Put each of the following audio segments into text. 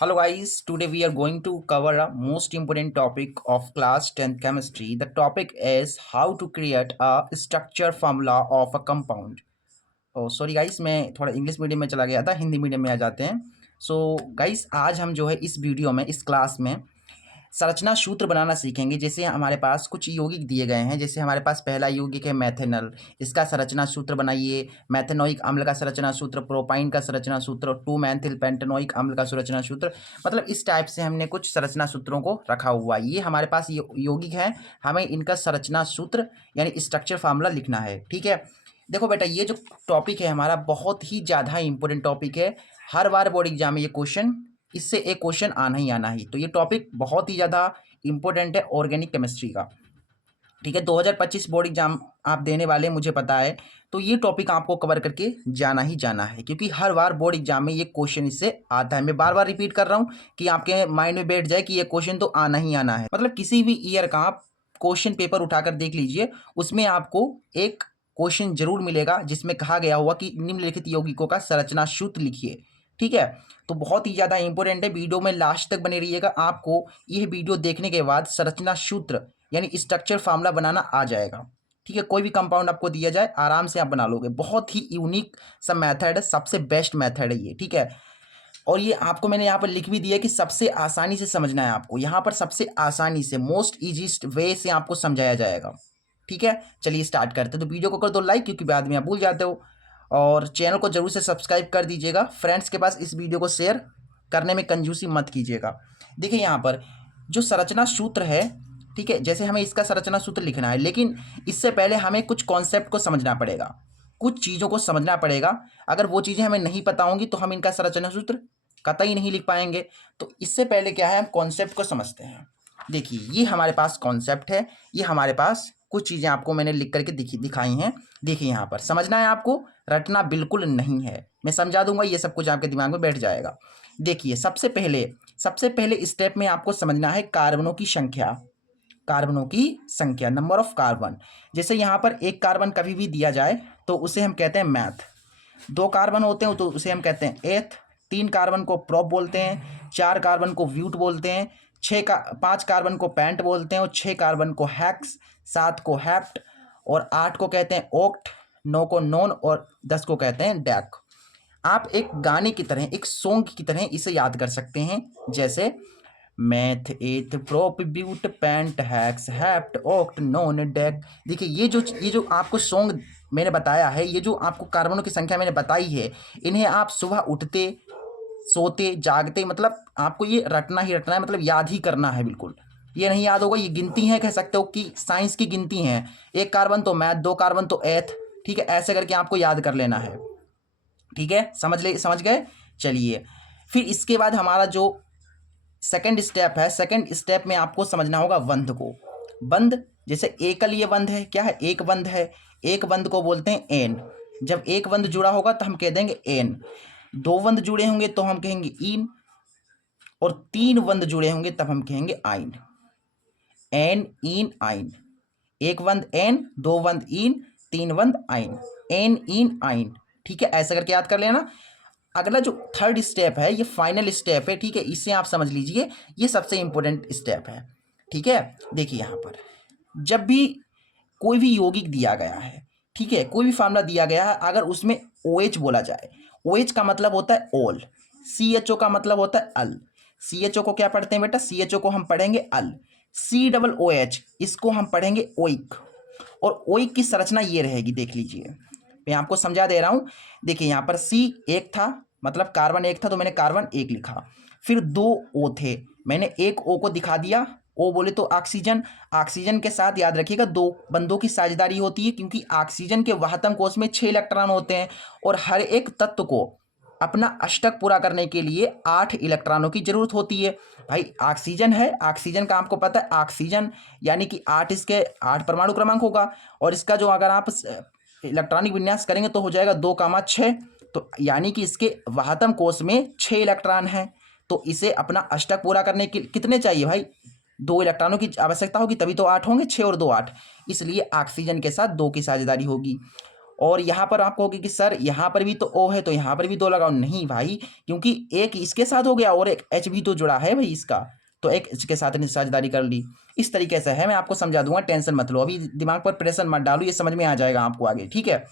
Hello guys, today we are going to cover a most important topic of class 10th chemistry. The topic is how to create a structure formula of a compound. Oh sorry guys, मैं थोड़ा English medium में चला गया था, Hindi medium में आ जाते हैं। So guys, आज हम जो है इस वीडियो में, इस क्लास में संरचना सूत्र बनाना सीखेंगे। जैसे हमारे पास कुछ यौगिक दिए गए हैं, जैसे हमारे पास पहला यौगिक है मेथेनॉल, इसका संरचना सूत्र बनाइए। मेथेनोइक अम्ल का संरचना सूत्र, प्रोपाइन का संरचना सूत्र, 2 मेथिल पेंटेनोइक अम्ल का संरचना सूत्र, मतलब इस टाइप से हमने कुछ संरचना सूत्रों को रखा हुआ है। ये हमारे पास यौगिक है, हमें इनका संरचना सूत्र यानी स्ट्रक्चर फार्मूला लिखना है। ठीक है, देखो बेटा, ये जो टॉपिक है हमारा बहुत ही ज़्यादा इंपॉर्टेंट टॉपिक है। हर बार बोर्ड एग्जाम में ये क्वेश्चन, इससे एक क्वेश्चन आना ही आना ही। तो ये टॉपिक बहुत ही ज़्यादा इंपॉर्टेंट है ऑर्गेनिक केमिस्ट्री का। ठीक है, 2025 बोर्ड एग्जाम आप देने वाले हैं, मुझे पता है। तो ये टॉपिक आपको कवर करके जाना ही जाना है, क्योंकि हर बार बोर्ड एग्जाम में ये क्वेश्चन इससे आता है। मैं बार बार रिपीट कर रहा हूँ कि आपके माइंड में बैठ जाए कि ये क्वेश्चन तो आना ही आना है। मतलब किसी भी ईयर का आप क्वेश्चन पेपर उठाकर देख लीजिए, उसमें आपको एक क्वेश्चन जरूर मिलेगा जिसमें कहा गया होगा कि निम्नलिखित यौगिकों का संरचना सूत्र लिखिए। ठीक है, तो बहुत ही ज़्यादा इंपॉर्टेंट है। वीडियो में लास्ट तक बने रहिएगा, आपको यह वीडियो देखने के बाद संरचना सूत्र यानी स्ट्रक्चर फार्मूला बनाना आ जाएगा। ठीक है, कोई भी कंपाउंड आपको दिया जाए आराम से आप बना लोगे। बहुत ही यूनिक सा मेथड है, सबसे बेस्ट मेथड है ये। ठीक है, और ये आपको मैंने यहाँ पर लिख भी दिया कि सबसे आसानी से समझना है आपको। यहाँ पर सबसे आसानी से, मोस्ट ईजीस्ट वे से आपको समझाया जाएगा। ठीक है, चलिए स्टार्ट करते हैं। तो वीडियो को कर दो लाइक, क्योंकि बाद में आप भूल जाते हो, और चैनल को जरूर से सब्सक्राइब कर दीजिएगा। फ्रेंड्स के पास इस वीडियो को शेयर करने में कंजूसी मत कीजिएगा। देखिए यहाँ पर जो संरचना सूत्र है, ठीक है, जैसे हमें इसका संरचना सूत्र लिखना है, लेकिन इससे पहले हमें कुछ कॉन्सेप्ट को समझना पड़ेगा, कुछ चीज़ों को समझना पड़ेगा। अगर वो चीज़ें हमें नहीं पता होंगी तो हम इनका संरचना सूत्र कतई नहीं लिख पाएंगे। तो इससे पहले क्या है, हम कॉन्सेप्ट को समझते हैं। देखिए, ये हमारे पास कॉन्सेप्ट है, ये हमारे पास कुछ चीज़ें आपको मैंने लिख करके दिखाई हैं। देखिए यहाँ पर समझना है आपको, रटना बिल्कुल नहीं है। मैं समझा दूंगा, ये सब कुछ आपके दिमाग में बैठ जाएगा। देखिए, सबसे पहले स्टेप में आपको समझना है कार्बनों की संख्या। कार्बनों की संख्या, नंबर ऑफ कार्बन। जैसे यहाँ पर एक कार्बन कभी भी दिया जाए तो उसे हम कहते हैं मैथ। 2 कार्बन होते हैं तो उसे हम कहते हैं एथ। 3 कार्बन को प्रोप बोलते हैं। 4 कार्बन को व्यूट बोलते हैं। 5 कार्बन को पेंट बोलते हैं, और 6 कार्बन को हेक्स, 7 को हेप्ट, और 8 को कहते हैं ओक्ट, 9 को नॉन, और 10 को कहते हैं डैक। आप एक गाने की तरह, एक सॉन्ग की तरह इसे याद कर सकते हैं। जैसे meth, eth, prop, but, pent, hex, hept, oct, non, dec. देखिए, ये जो आपको सॉन्ग मैंने बताया है, ये जो आपको कार्बनों की संख्या मैंने बताई है, इन्हें आप सुबह उठते, सोते, जागते, मतलब आपको ये रटना ही रटना है, मतलब याद ही करना है बिल्कुल। ये नहीं याद होगा, ये गिनती है, कह सकते हो कि साइंस की गिनती है। 1 कार्बन तो मैथ, 2 कार्बन तो एथ। ठीक है, ऐसे करके आपको याद कर लेना है। ठीक है, समझ गए। चलिए, फिर इसके बाद हमारा जो सेकंड स्टेप है, सेकंड स्टेप में आपको समझना होगा बंध को। बंध, जैसे एकल ये बंध है, क्या है, एक बंध है। एक बंध को बोलते हैं एन। जब एक बंध जुड़ा होगा तो हम कह देंगे एन। 2 बंध जुड़े होंगे तो हम कहेंगे इन, और 3 बंध जुड़े होंगे तब हम कहेंगे आइन। एन, इन, आइन। एक बंद एन, 2 बंद इन, 3 बंद आइन। एन, इन, आइन। ठीक है, ऐसा करके याद कर लेना। अगला जो थर्ड स्टेप है, ये फाइनल स्टेप है। ठीक है, इसे आप समझ लीजिए, ये सबसे इंपॉर्टेंट स्टेप है। ठीक है, देखिए यहाँ पर जब भी कोई भी यौगिक दिया गया है, ठीक है, कोई भी फार्मूला दिया गया है, अगर उसमें ओ OH बोला जाए, ओ OH का मतलब होता है ओल, CHO का मतलब होता है अल। CHO को क्या पढ़ते हैं बेटा, CHO को हम पढ़ेंगे अल। COOH, इसको हम पढ़ेंगे ओइक। और ओइक की संरचना ये रहेगी, देख लीजिए, मैं आपको समझा दे रहा हूं। देखिए यहाँ पर C एक था, मतलब कार्बन एक था, तो मैंने कार्बन एक लिखा। फिर 2 O थे, मैंने एक O को दिखा दिया। O बोले तो ऑक्सीजन। ऑक्सीजन के साथ याद रखिएगा 2 बंधों की साझेदारी होती है, क्योंकि ऑक्सीजन के वाहतम कोष में 6 इलेक्ट्रॉन होते हैं, और हर एक तत्व को अपना अष्टक पूरा करने के लिए 8 इलेक्ट्रॉनों की जरूरत होती है। भाई ऑक्सीजन है, ऑक्सीजन का आपको पता है, ऑक्सीजन यानी कि 8, इसके 8 परमाणु क्रमांक होगा, और इसका जो अगर आप इलेक्ट्रॉनिक विन्यास करेंगे तो हो जाएगा 2,6। तो यानी कि इसके वाहतम कोष में 6 इलेक्ट्रॉन हैं। तो इसे अपना अष्टक पूरा करने के कितने चाहिए भाई, 2 इलेक्ट्रॉनों की आवश्यकता होगी, तभी तो 8 होंगे, 6 और 2 8। इसलिए ऑक्सीजन के साथ 2 की साझेदारी होगी। और यहाँ पर आप कहोगे कि सर यहाँ पर भी तो O है तो यहाँ पर भी 2 लगाओ। नहीं भाई, क्योंकि एक इसके साथ हो गया और एक H भी तो जुड़ा है भाई इसका, तो एक इसके साथ ने साझेदारी कर ली। इस तरीके से है, मैं आपको समझा दूंगा, टेंशन मत लो, अभी दिमाग पर प्रेशर मत डालो, ये समझ में आ जाएगा आपको आगे, ठीक है।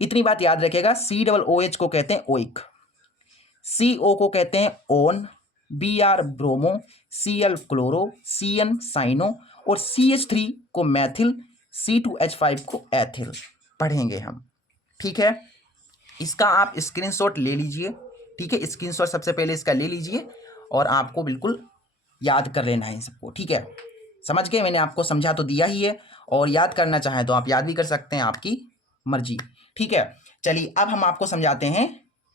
इतनी बात याद रखेगा, COOH को कहते हैं ओइक, CO को कहते हैं own, Br bromo, Cl chloro, Cn cyano और CH3 को मैथिल, C2H5 को एथिल पढ़ेंगे हम, ठीक है। इसका आप स्क्रीनशॉट ले लीजिए, ठीक है, स्क्रीनशॉट सबसे पहले इसका ले लीजिए और आपको बिल्कुल याद कर लेना है इन सबको, ठीक है। समझ गए, मैंने आपको समझा तो दिया ही है, और याद करना चाहें तो आप याद भी कर सकते हैं, आपकी मर्जी, ठीक है। चलिए अब हम आपको समझाते हैं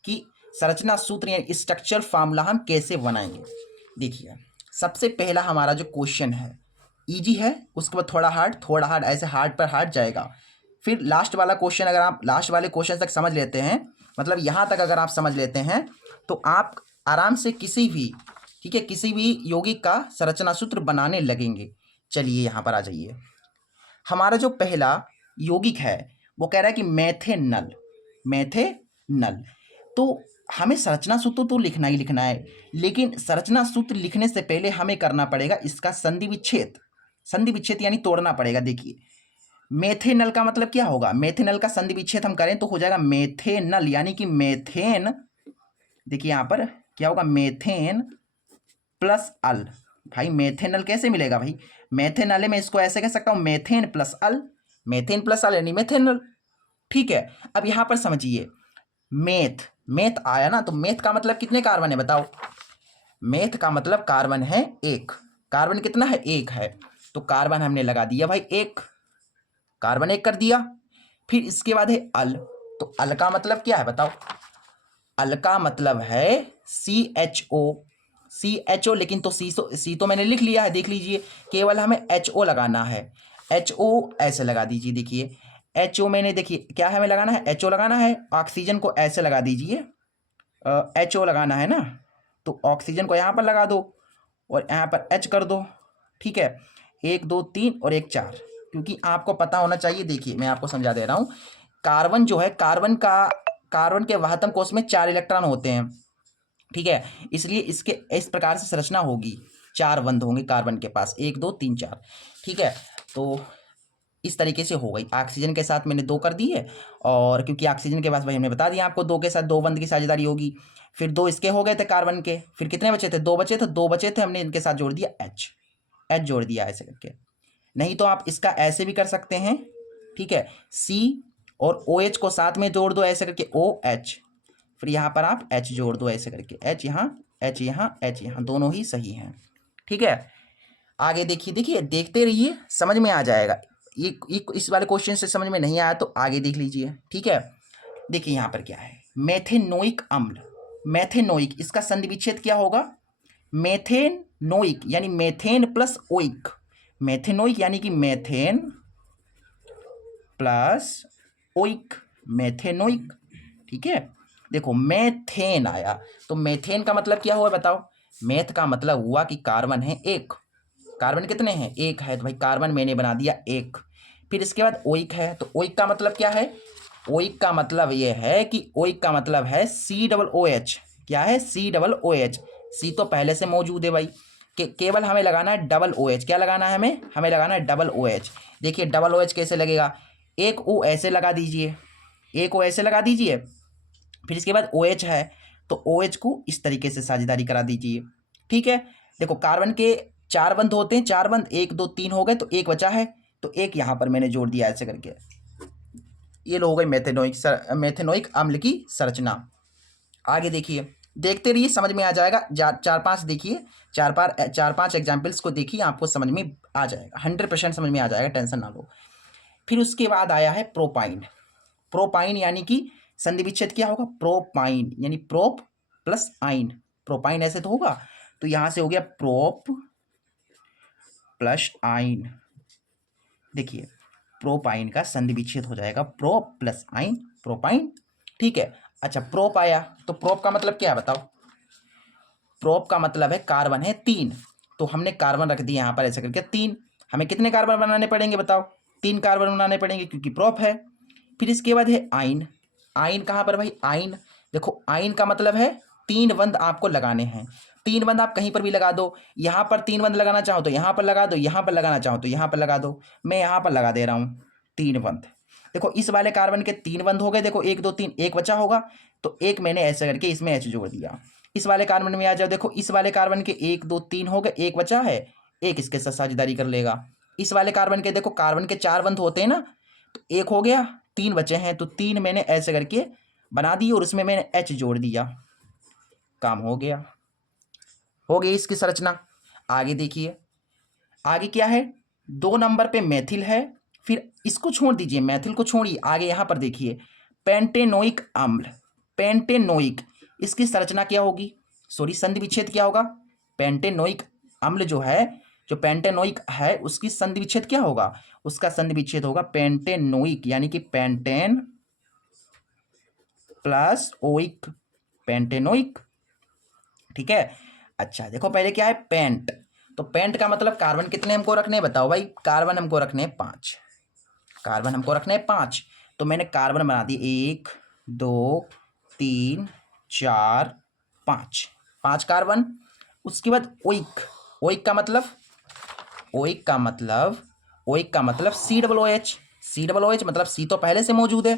कि संरचना सूत्र या स्ट्रक्चर फार्मूला हम कैसे बनाएंगे। देखिए सबसे पहला हमारा जो क्वेश्चन है इजी है, उसके बाद थोड़ा हार्ड, ऐसे हार्ड पर हार्ड जाएगा। फिर लास्ट वाला क्वेश्चन, अगर आप लास्ट वाले क्वेश्चन तक समझ लेते हैं, मतलब यहाँ तक अगर आप समझ लेते हैं तो आप आराम से किसी भी, ठीक है, किसी भी यौगिक का संरचना सूत्र बनाने लगेंगे। चलिए यहाँ पर आ जाइए, हमारा जो पहला यौगिक है वो कह रहा है कि मेथेनल, मेथेनल। तो हमें संरचना सूत्र तो लिखना ही लिखना है, लेकिन संरचना सूत्र लिखने से पहले हमें करना पड़ेगा इसका संधि विच्छेद, संधि विच्छेद यानी तोड़ना पड़ेगा। देखिए मेथेनल का मतलब क्या होगा, मेथेनल का संधि विच्छेद हम करें तो हो जाएगा मेथेनल, यानी कि मेथेन, देखिए यहाँ पर क्या होगा, मेथेन प्लस अल। भाई मेथेनल कैसे मिलेगा भाई, मेथेनल है, मैं इसको ऐसे कह सकता हूँ मेथेन प्लस अल, मेथेन प्लस अल यानी मेथेनल, ठीक है। अब यहाँ पर समझिए, मेथ, मेथ आया ना, तो मेथ का मतलब कितने कार्बन है बताओ, मेथ का मतलब कार्बन है एक, कार्बन कितना है, एक है, तो कार्बन हमने लगा दिया भाई एक, कार्बन एक कर दिया। फिर इसके बाद है अल, तो अल का मतलब क्या है बताओ, अल का मतलब है CHO, CHO, लेकिन तो सी तो मैंने लिख लिया है, देख लीजिए, केवल हमें HO लगाना है, HO ऐसे लगा दीजिए, देखिए HO मैंने, देखिए क्या हमें लगाना है, HO लगाना है, ऑक्सीजन को ऐसे लगा दीजिए, HO लगाना है ना, तो ऑक्सीजन को यहाँ पर लगा दो और यहाँ पर H कर दो, ठीक है, 1 2 3 और 1 4, क्योंकि आपको पता होना चाहिए। देखिए मैं आपको समझा दे रहा हूँ, कार्बन जो है, कार्बन के वाहतम कोष में 4 इलेक्ट्रॉन होते हैं, ठीक है, इसलिए इसके इस प्रकार से संरचना होगी, 4 बंध होंगे कार्बन के पास, 1 2 3 4, ठीक है। तो इस तरीके से हो गई, ऑक्सीजन के साथ मैंने 2 कर दिए, और क्योंकि ऑक्सीजन के पास भाई हमने बता दिया आपको 2 के साथ 2 बंध की साझेदारी होगी, फिर 2 इसके हो गए थे कार्बन के, फिर कितने बचे थे, 2 बचे थे, 2 बचे थे, हमने इनके साथ जोड़ दिया H जोड़ दिया ऐसे करके। नहीं तो आप इसका ऐसे भी कर सकते हैं, ठीक है, C और OH को साथ में जोड़ दो ऐसे करके OH, फिर यहाँ पर आप H जोड़ दो ऐसे करके, H यहाँ, H यहाँ, H यहाँ, दोनों ही सही हैं, ठीक है। आगे देखिए, देखिए देखते रहिए, समझ में आ जाएगा। ये इस वाले क्वेश्चन से समझ में नहीं आया तो आगे देख लीजिए, ठीक है। देखिए यहाँ पर क्या है, मेथेनोइक अम्ल, मेथेनोइक, इसका संधि विच्छेद क्या होगा, मेथेनोइक यानी मेथेन प्लस ओइक, मेथेनोइक यानी कि मेथेन प्लस ओइक, मेथेनोइक, ठीक है। देखो मेथेन आया, तो मेथेन का मतलब क्या हुआ बताओ, मेथ का मतलब हुआ कि कार्बन है एक, कार्बन कितने हैं, एक है, तो भाई कार्बन मैंने बना दिया एक। फिर इसके बाद ओइक है, तो ओइक का मतलब क्या है, ओइक का मतलब ये है कि ओइक का मतलब है COOH, क्या है, COOH, सी तो पहले से मौजूद है भाई, केवल हमें लगाना है डबल OH, क्या लगाना है हमें लगाना है डबल OH। देखिए डबल OH कैसे लगेगा, एक O ऐसे लगा दीजिए, एक O ऐसे लगा दीजिए, फिर इसके बाद OH है तो OH को इस तरीके से साझेदारी करा दीजिए, ठीक है। देखो कार्बन के 4 बंध होते हैं, 4 बंध, 1 2 3 हो गए, तो एक बचा है, तो एक यहाँ पर मैंने जोड़ दिया ऐसे करके, ये लो हो गई मेथेनोइक अम्ल की संरचना। आगे देखिए, देखते रहिए, समझ में आ जाएगा, 4-5 देखिए, 4-5 एग्जाम्पल्स को देखिए, आपको समझ में आ जाएगा, 100% समझ में आ जाएगा, टेंशन ना लो। फिर उसके बाद आया है प्रोपाइन, प्रोपाइन यानी कि संधि विच्छेद क्या होगा, प्रोपाइन यानी प्रोप प्लस आइन, प्रोपाइन ऐसे तो होगा, तो यहां से हो गया प्रोप प्लस आइन, देखिए प्रोपाइन का संधि विच्छेद हो जाएगा प्रोप प्लस आइन, प्रोपाइन, ठीक है। अच्छा प्रोप आया, तो प्रोप का मतलब क्या है बताओ, प्रोप का मतलब है कार्बन है 3, तो हमने कार्बन रख दिया यहाँ पर ऐसे करके 3, हमें कितने कार्बन बनाने पड़ेंगे बताओ, 3 कार्बन बनाने पड़ेंगे क्योंकि प्रोप है। फिर इसके बाद है आइन। आइन कहाँ पर भाई? आइन, देखो आइन का मतलब है तीन बंद आपको लगाने हैं। तीन बंद आप कहीं पर भी लगा दो, यहाँ पर तीन बंद लगाना चाहो तो यहाँ पर लगा दो, यहाँ पर लगाना चाहो तो यहाँ पर लगा दो। मैं यहाँ पर लगा दे रहा हूँ तीन बंद। देखो इस वाले कार्बन के तीन बंद हो गए, देखो एक दो तीन, एक बचा होगा तो एक मैंने ऐसे करके इसमें एच जोड़ दिया। इस वाले कार्बन में आ जाओ, देखो इस वाले कार्बन के एक दो तीन हो गए, एक बचा है, एक इसके साथ साझेदारी कर लेगा। इस वाले कार्बन के देखो कार्बन के चार बंद होते हैं ना, तो एक हो गया, तीन बचे हैं तो तीन मैंने ऐसे करके बना दी और उसमें मैंने एच जोड़ दिया, काम हो गया। हो गई इसकी संरचना। आगे देखिए, आगे क्या है? दो नंबर पे मेथिल है, फिर इसको छोड़ दीजिए, मेथिल को छोड़िए, आगे यहां पर देखिए पेंटेनोइक अम्ल। पेंटेनोइक, इसकी संरचना क्या होगी? सॉरी, संधि विच्छेद क्या होगा? पेंटेनोइक अम्ल जो है, जो पेंटेनोइक है उसकी संधि विच्छेद क्या होगा? उसका संधि विच्छेद होगा पेंटेनोइक, यानी कि पेंटेन प्लस ओइक, पेंटेनोइक। ठीक है। अच्छा देखो पहले क्या है? पेंट। तो पेंट का मतलब कार्बन कितने हमको रखने हैं बताओ भाई? कार्बन हमको रखने हैं 5। कार्बन हमको रखने हैं 5, तो मैंने कार्बन बना दी 1 2 3 4 5, 5 कार्बन। उसके बाद ओइक। ओइक का मतलब, ओइक का मतलब, ओइक का मतलब C double O H. C double O H मतलब सी तो पहले से मौजूद है,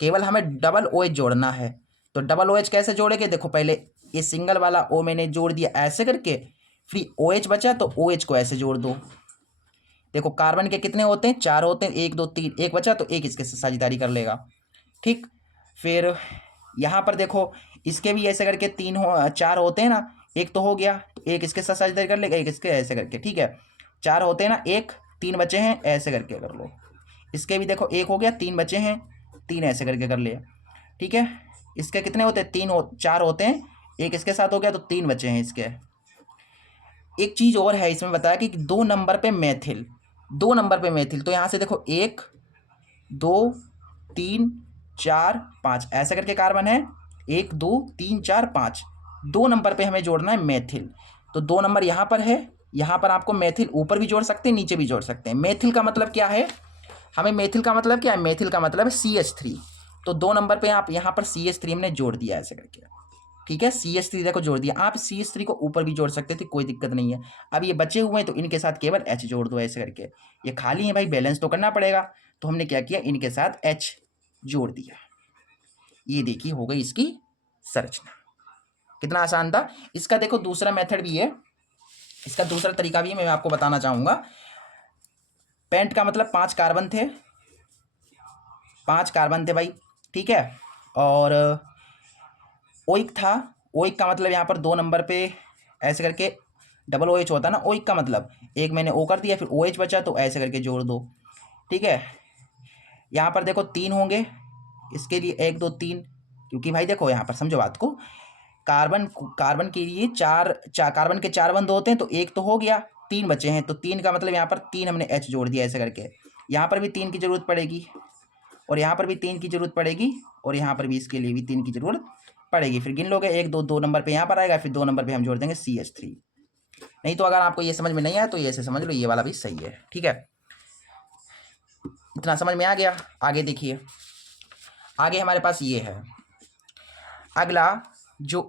केवल हमें डबल ओ एच जोड़ना है। तो डबल ओ एच कैसे जोड़ेंगे? देखो पहले ये सिंगल वाला ओ मैंने जोड़ दिया ऐसे करके, फिर ओ एच बचा तो ओ एच को ऐसे जोड़ दो। देखो कार्बन के कितने होते हैं? 4 होते हैं, 1 2 3, एक बचा तो एक इसके साझेदारी कर लेगा। ठीक, फिर यहाँ पर देखो इसके भी ऐसे करके 4 होते हैं ना, एक तो हो गया तो एक इसके साथ साझेदारी कर लेगा, एक इसके ऐसे करके। ठीक है, 4 होते हैं ना, एक 3 बचे हैं ऐसे करके कर लो। इसके भी देखो एक हो गया, 3 बचे हैं, 3 ऐसे करके कर लिया। ठीक है, इसके कितने होते हैं? 4 होते हैं, एक इसके साथ हो गया तो 3 बचे हैं इसके। एक चीज और है इसमें बताया कि 2 नंबर पे मेथिल, 2 नंबर पे मेथिल, तो यहाँ से देखो 1 2 3 4 5 ऐसे करके कार्बन है, 1 2 3 4 5। 2 नंबर पे हमें जोड़ना है मेथिल, तो 2 नंबर यहाँ पर है। यहाँ पर आपको मेथिल ऊपर भी जोड़ सकते हैं, नीचे भी जोड़ सकते हैं। मेथिल का मतलब क्या है? हमें मेथिल का मतलब क्या है? मेथिल का मतलब है CH3। तो 2 नंबर पे आप यहाँ पर CH3 हमने जोड़ दिया ऐसे करके। ठीक है, CH3 देखो जोड़ दिया। आप CH3 को ऊपर भी जोड़ सकते थे, कोई दिक्कत नहीं है। अब ये बचे हुए हैं तो इनके साथ केवल H जोड़ दो ऐसे करके। ये खाली है भाई, बैलेंस तो करना पड़ेगा, तो हमने क्या किया? इनके साथ H जोड़ दिया। ये देखिए हो गई इसकी संरचना। कितना आसान था। इसका देखो दूसरा मेथड भी है, इसका दूसरा तरीका भी है, मैं आपको बताना चाहूंगा। पेंट का मतलब 5 कार्बन थे, 5 कार्बन थे भाई। ठीक है, और ओइक था। ओइक का मतलब यहाँ पर 2 नंबर पे ऐसे करके डबल ओ एच होता है ना, ओइक का मतलब एक मैंने ओ कर दिया, फिर ओ एच बचा तो ऐसे करके जोड़ दो। ठीक है, यहाँ पर देखो 3 होंगे, इसके लिए 1 2 3, क्योंकि भाई देखो यहाँ पर समझो बात को, कार्बन कार्बन के लिए कार्बन के 4 बंद होते हैं तो एक तो हो गया, 3 बचे हैं तो 3 का मतलब यहाँ पर 3 हमने एच जोड़ दिया ऐसे करके। यहाँ पर भी 3 की जरूरत पड़ेगी, और यहाँ पर भी 3 की जरूरत पड़ेगी, और यहाँ पर भी इसके लिए भी 3 की जरूरत पड़ेगी। फिर गिन लोगे, 1 2 2 नंबर पे यहाँ पर आएगा, फिर 2 नंबर पे हम जोड़ देंगे CH3। नहीं तो अगर आपको ये समझ में नहीं आया तो ये ऐसे समझ लो, ये वाला भी सही है। ठीक है, इतना समझ में आ गया। आगे देखिए, आगे हमारे पास ये है अगला जो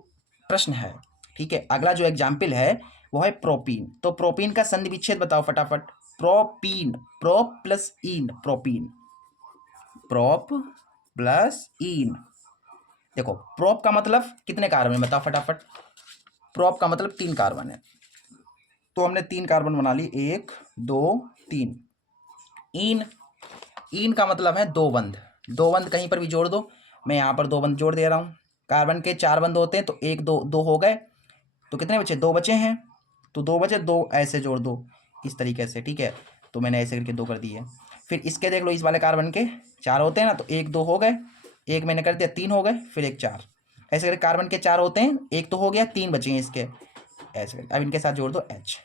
प्रश्न है। ठीक है, अगला जो एग्जाम्पल है वो है प्रोपीन। तो प्रोपीन का संधि विच्छेद बताओ फटाफट। प्रोपीन, प्रोप प्लस इन, प्रोपीन, प्रोप प्लस इन। देखो प्रोप का मतलब कितने कार्बन है बताओ फटाफट। प्रोप का मतलब 3 कार्बन है, तो हमने 3 कार्बन बना ली, 1 2 3। इन, इन का मतलब है 2 बंद। 2 बंद कहीं पर भी जोड़ दो, मैं यहाँ पर 2 बंद जोड़ दे रहा हूँ। कार्बन के 4 बंद होते हैं तो 1 2 2 हो गए, तो कितने बचे? 2 बचे हैं, तो 2 बचे, 2 ऐसे जोड़ दो इस तरीके से। ठीक है, तो मैंने ऐसे करके 2 कर दिए। फिर इसके देख लो, इस वाले कार्बन के 4 होते हैं ना, तो 1 2 हो गए, एक मैंने कर दिया, 3 हो गए, फिर एक 4, ऐसे करके कार्बन के 4 होते हैं, एक तो हो गया, 3 बचे हैं इसके ऐसे करके। अब इनके साथ जोड़ दो H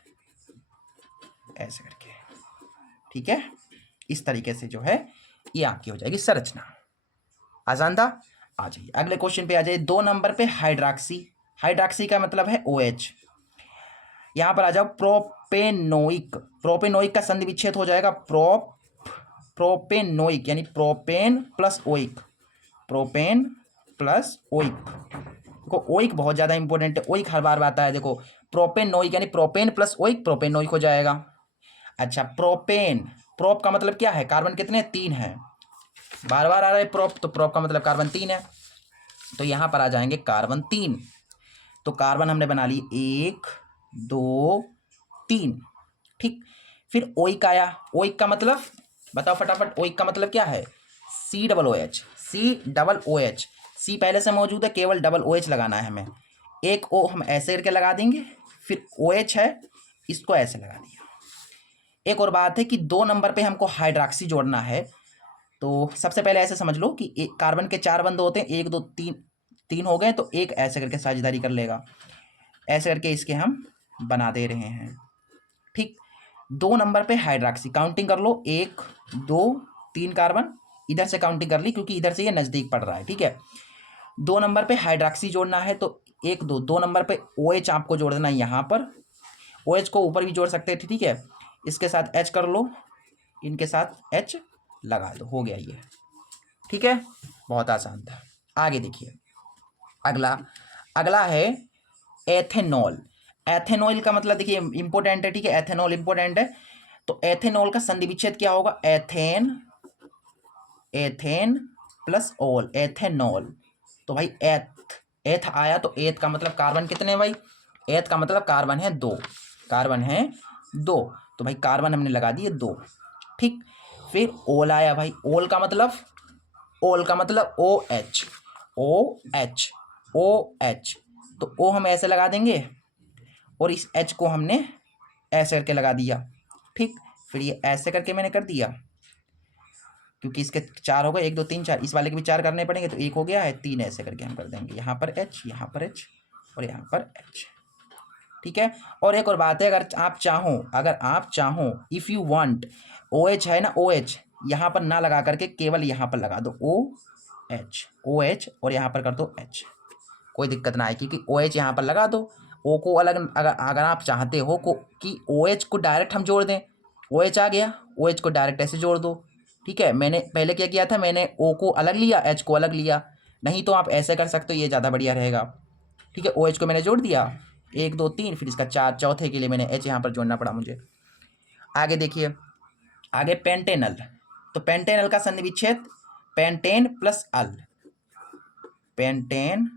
ऐसे करके। ठीक है, इस तरीके से जो है ये आपकी हो जाएगी संरचना। आसान था। आ जाइए अगले क्वेश्चन पे आ जाइए। 2 नंबर पे हाइड्रॉक्सी। हाइड्रॉक्सी का मतलब है OH। यहां पर आ जाओ प्रोपेनोइक। प्रोपेनोइक का संधि विच्छेद हो जाएगा प्रोप प्रोपेनोइक यानी propane plus oic, propane plus oic. देखो ओइक बहुत ज़्यादा इंपॉर्टेंट है, ओइक हर बार आता है। देखो प्रोपेनोइक यानी प्रोपेन प्लस ओइक, प्रोपेनोइक हो जाएगा। अच्छा प्रोपेन, प्रोप का मतलब क्या है, कार्बन कितने, 3 है, बार बार आ रहा है प्रोप, तो प्रोप का मतलब कार्बन 3 है। तो यहाँ पर आ जाएंगे कार्बन 3। तो कार्बन हमने बना ली 1 2 3, ठीक। फिर ओइक आया, ओइक का मतलब बताओ फटाफट, ओइक का मतलब क्या है, COOH, COOH। सी पहले से मौजूद है, केवल OH लगाना है हमें। एक ओ हम ऐसे करके लगा देंगे, फिर OH है, इसको ऐसे लगा दिया। एक और बात है कि 2 नंबर पे हमको हाइड्रॉक्सी जोड़ना है। तो सबसे पहले ऐसे समझ लो कि एक कार्बन के 4 बंद होते हैं, 1 2 3, 3 हो गए, तो एक ऐसे करके साझेदारी कर लेगा, ऐसे करके इसके हम बना दे रहे हैं, ठीक। 2 नंबर पे हाइड्रॉक्सी, काउंटिंग कर लो, 1 2 3 कार्बन, इधर से काउंटिंग कर ली क्योंकि इधर से ये नज़दीक पड़ रहा है, ठीक है। 2 नंबर पे हाइड्रॉक्सी जोड़ना है, तो 1 2, 2 नंबर पे OH आपको जोड़ देना है यहाँ पर, OH को ऊपर भी जोड़ सकते थे, ठीक है। इसके साथ H कर लो, इनके साथ H लगा दो, हो गया ये, ठीक है। बहुत आसान था। आगे देखिए, अगला अगला है एथेनॉल। एथेनॉल का मतलब देखिए इंपॉर्टेंट है, ठीक है, एथेनॉल इंपॉर्टेंट है। तो एथेनॉल का संधि विच्छेद क्या होगा, ethane, ethane plus all, ethanol. तो भाई एथ आया, तो एथ का मतलब कार्बन कितने भाई, एथ का मतलब कार्बन है 2, कार्बन है 2, तो भाई कार्बन हमने लगा दिए 2, ठीक। फिर ओल आया भाई, ओल का मतलब, ओल का मतलब OH, OH, OH। तो O हम ऐसे लगा देंगे और इस H को हमने ऐसे करके लगा दिया, ठीक। फिर ये ऐसे करके मैंने कर दिया, क्योंकि इसके 4 हो गए, 1 2 3 4, इस वाले के भी 4 करने पड़ेंगे, तो 1 हो गया है, 3 ऐसे करके हम कर देंगे, यहाँ पर H, यहाँ पर H और यहाँ पर H, ठीक है। और एक और बात है, अगर आप चाहो इफ़ यू वांट, OH है ना, OH यहाँ पर ना लगा करके केवल यहाँ पर लगा दो, OH, OH और यहाँ पर कर दो H, कोई दिक्कत ना आए, क्योंकि OH यहाँ पर लगा दो, O को अलग, अगर आप चाहते हो कि OH को डायरेक्ट हम जोड़ दें, OH आ गया, OH को डायरेक्ट ऐसे जोड़ दो, ठीक है। मैंने पहले क्या किया था, मैंने O को अलग लिया, H को अलग लिया, नहीं तो आप ऐसे कर सकते हो, ये ज़्यादा बढ़िया रहेगा, ठीक है। OH को मैंने जोड़ दिया 1 2 3, फिर इसका 4, चौथे के लिए मैंने H यहाँ पर जोड़ना पड़ा मुझे। आगे देखिए, आगे पेंटेनल। तो पेंटेनल का संधि विच्छेद पेंटेन प्लस अल, पेंटेन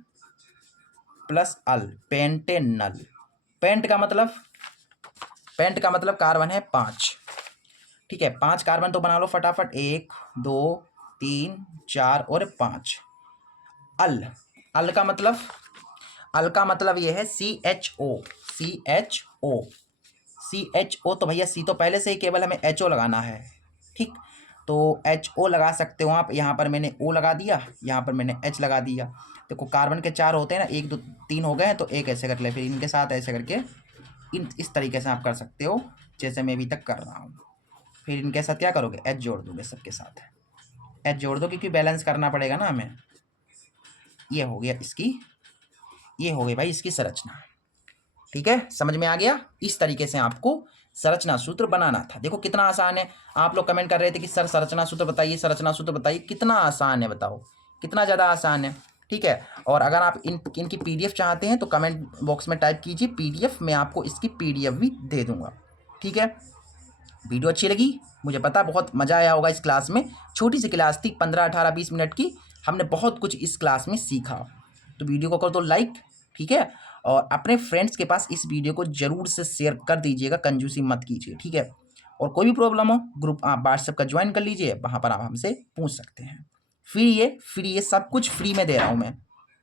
प्लस अल, पेंटेनल। पेंट का मतलब, पेंट का मतलब कार्बन है 5, ठीक है। 5 कार्बन तो बना लो फटाफट, 1 2 3 4 और 5। अल, अल का मतलब, अल का मतलब ये है CHO, CHO, CHO। तो भैया C तो पहले से ही, केवल हमें HO लगाना है, ठीक। तो HO लगा सकते हो आप, यहाँ पर मैंने O लगा दिया, यहाँ पर मैंने H लगा दिया। देखो कार्बन के 4 होते हैं ना, 1 2 3 हो गए हैं, तो एक ऐसे कर ले, फिर इनके साथ ऐसे करके इस तरीके से आप कर सकते हो, जैसे मैं अभी तक कर रहा हूँ। फिर इनके साथ क्या करोगे, H जोड़ दोगे, सबके साथ H जोड़ दो, क्योंकि बैलेंस करना पड़ेगा ना हमें। ये हो गया इसकी, ये हो गई भाई इसकी संरचना, ठीक है, समझ में आ गया। इस तरीके से आपको संरचना सूत्र बनाना था। देखो कितना आसान है, आप लोग कमेंट कर रहे थे कि सर संरचना सूत्र बताइए, संरचना सूत्र बताइए, कितना आसान है, बताओ कितना ज़्यादा आसान है, ठीक है। और अगर आप इनकी PDF चाहते हैं तो कमेंट बॉक्स में टाइप कीजिए PDF, मैं आपको इसकी PDF भी दे दूंगा, ठीक है। वीडियो अच्छी लगी, मुझे पता बहुत मज़ा आया होगा इस क्लास में, छोटी सी क्लास थी, 15 18 20 मिनट की, हमने बहुत कुछ इस क्लास में सीखा। तो वीडियो को कर दो लाइक, ठीक है, और अपने फ्रेंड्स के पास इस वीडियो को ज़रूर से शेयर कर दीजिएगा, कंजूसी मत कीजिए, ठीक है। और कोई भी प्रॉब्लम हो, ग्रुप आप व्हाट्सएप का ज्वाइन कर लीजिए, वहाँ पर आप हमसे पूछ सकते हैं। फ्री ये सब कुछ फ्री में दे रहा हूँ मैं,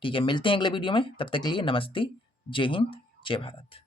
ठीक है। मिलते हैं अगले वीडियो में, तब तक के लिए नमस्ते, जय हिंद, जय भारत।